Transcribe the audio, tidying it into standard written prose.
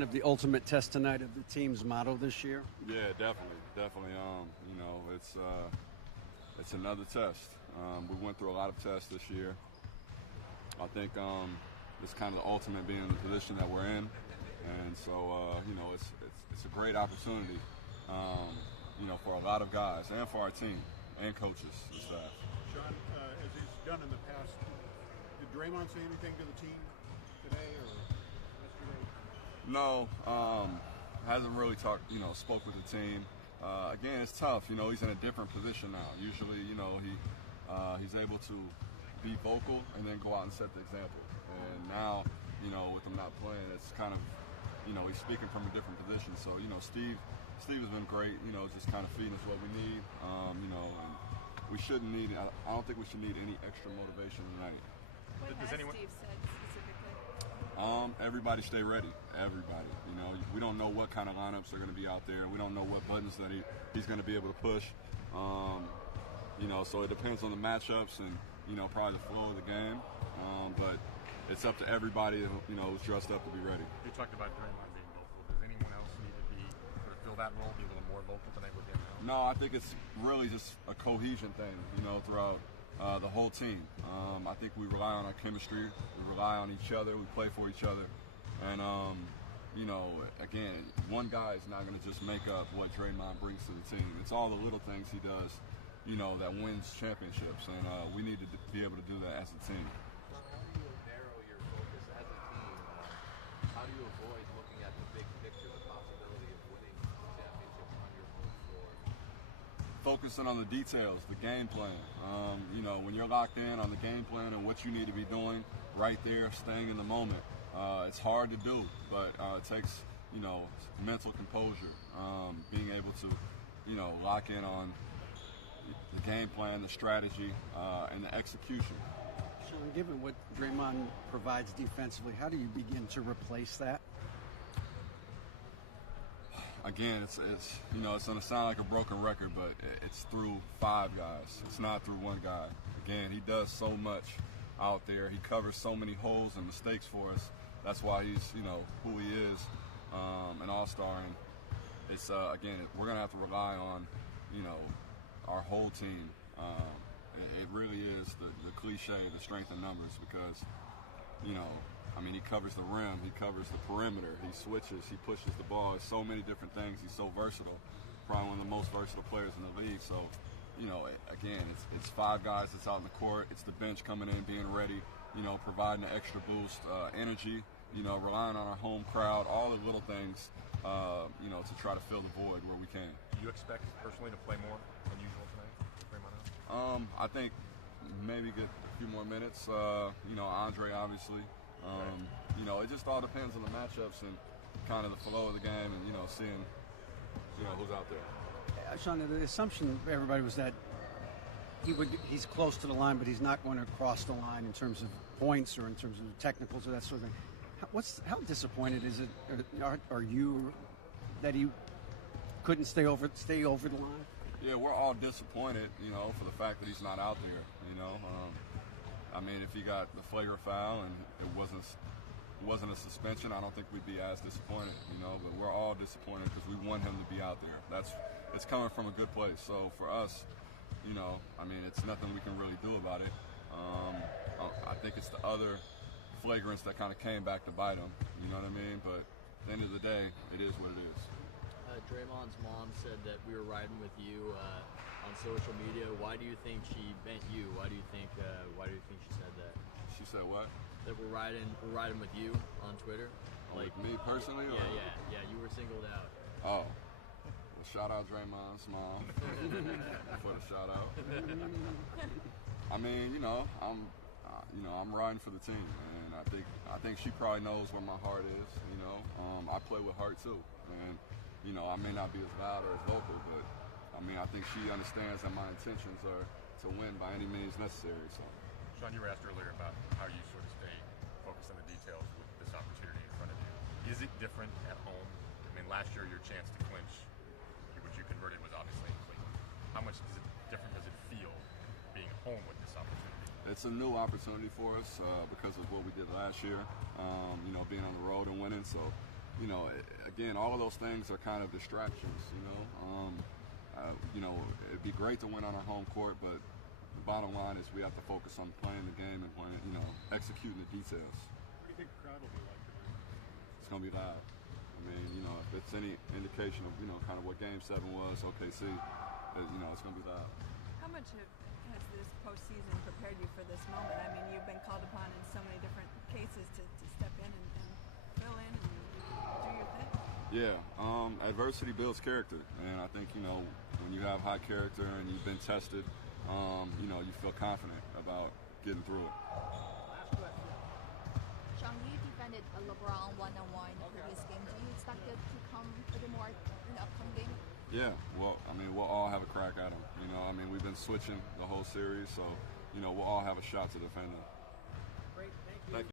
kind of the ultimate test tonight of the team's motto this year? Yeah, definitely. You know, it's another test. We went through a lot of tests this year. I think it's kind of the ultimate being in the position that we're in, and so you know, it's a great opportunity, you know, for a lot of guys and for our team and coaches and staff. Shaun, as he's done in the past, did Draymond say anything to the team today or yesterday? No, hasn't really talked. You know, spoke with the team. Again, it's tough. You know, he's in a different position now. Usually, you know, he's able to be vocal and then go out and set the example. And now, you know, with him not playing, it's kind of, you know, he's speaking from a different position. So, you know, Steve has been great. You know, just kind of feeding us what we need. You know, and we shouldn't need. I don't think we should need any extra motivation tonight. What has Steve said specifically? Everybody stay ready. Everybody. You know, we don't know what kind of lineups are going to be out there. We don't know what buttons that he's going to be able to push. You know, so it depends on the matchups and, you know, probably the flow of the game. But it's up to everybody, you know, who's dressed up to be ready. You talked about Draymond being vocal. Does anyone else need to be sort of fill that role, be a little more vocal tonight with him now? No, I think it's really just a cohesion thing, you know, throughout the whole team. I think we rely on our chemistry. We rely on each other. We play for each other. And, you know, again, one guy is not going to just make up what Draymond brings to the team. It's all the little things he does, you know, that wins championships. And we need to be able to do that as a team. How do you narrow your focus as a team? How do you avoid looking at the big picture, the possibility of winning championships on your home floor? Focusing on the details, the game plan. You know, when you're locked in on the game plan and what you need to be doing right there, staying in the moment. It's hard to do, but it takes, you know, mental composure, being able to, you know, lock in on the game plan, the strategy, and the execution. Shaun, given what Draymond provides defensively, how do you begin to replace that? Again, it's you know, it's going to sound like a broken record, but it's through 5 guys. It's not through one guy. Again, he does so much out there. He covers so many holes and mistakes for us. That's why he's, you know, who he is, an all-star. And it's again, we're going to have to rely on, you know, our whole team. It really is the cliche, the strength in numbers, because, you know, I mean, he covers the rim, he covers the perimeter, he switches, he pushes the ball. It's so many different things. He's so versatile, probably one of the most versatile players in the league. So, you know, again, it's 5 guys that's out in the court. It's the bench coming in, being ready, you know, providing an extra boost, energy, you know, relying on our home crowd, all the little things, you know, to try to fill the void where we can. Do you expect personally to play more than usual tonight with Draymond out? I think maybe get a few more minutes. You know, Andre, obviously. You know, it just all depends on the matchups and kind of the flow of the game, and, you know, seeing, you know, who's out there. Shaun, the assumption of everybody was that he's close to the line, but he's not going to cross the line in terms of points or in terms of technicals or that sort of thing. How disappointed is it? Are you that he couldn't stay over the line? Yeah, we're all disappointed, you know, for the fact that he's not out there. You know, I mean, if he got the flagrant foul and it wasn't a suspension, I don't think we'd be as disappointed, you know. But we're all disappointed because we want him to be out there. It's coming from a good place. So for us, you know, I mean, it's nothing we can really do about it. I think it's the other flagrants that kind of came back to bite him. You know what I mean? But at the end of the day, it is what it is. Draymond's mom said that we were riding with you on social media. Why do you think she meant you? Why do you think she said that? She said what? That we're riding with you on Twitter. Like me personally? Or? Yeah. You were singled out. Oh. Well, shout out Draymond's mom for the shout out. I mean, you know, I'm riding for the team, and I think she probably knows where my heart is. You know, I play with heart too, and you know, I may not be as loud or as vocal, but I mean, I think she understands that my intentions are to win by any means necessary. So, Shaun, you were asked earlier about how you sort of stay focused on the details with this opportunity in front of you. Is it different at home? I mean, last year your chance to clinch, which you converted, was obviously in Cleveland. How much different does it feel being home with this opportunity? It's a new opportunity for us because of what we did last year. You know, being on the road and winning. So, again, all of those things are kind of distractions. It'd be great to win on our home court, but the bottom line is we have to focus on playing the game and playing, executing the details. What do you think the crowd will be like tonight? It's going to be loud. I mean, if it's any indication of, kind of what Game 7 was, OKC, it's going to be loud. How much has this postseason prepared you for this moment? I mean, you've been called upon in so many different cases to step in and fill in and do your thing. Yeah, adversity builds character, and I think when you have high character and you've been tested, you feel confident about getting through it. Shaun, you defended LeBron one-on-one in the previous game. Do you expect it to come a bit more in the upcoming game? Yeah, well, we'll all have a crack at him. We've been switching the whole series, so we'll all have a shot to defend him. Great, thank you. Thank you.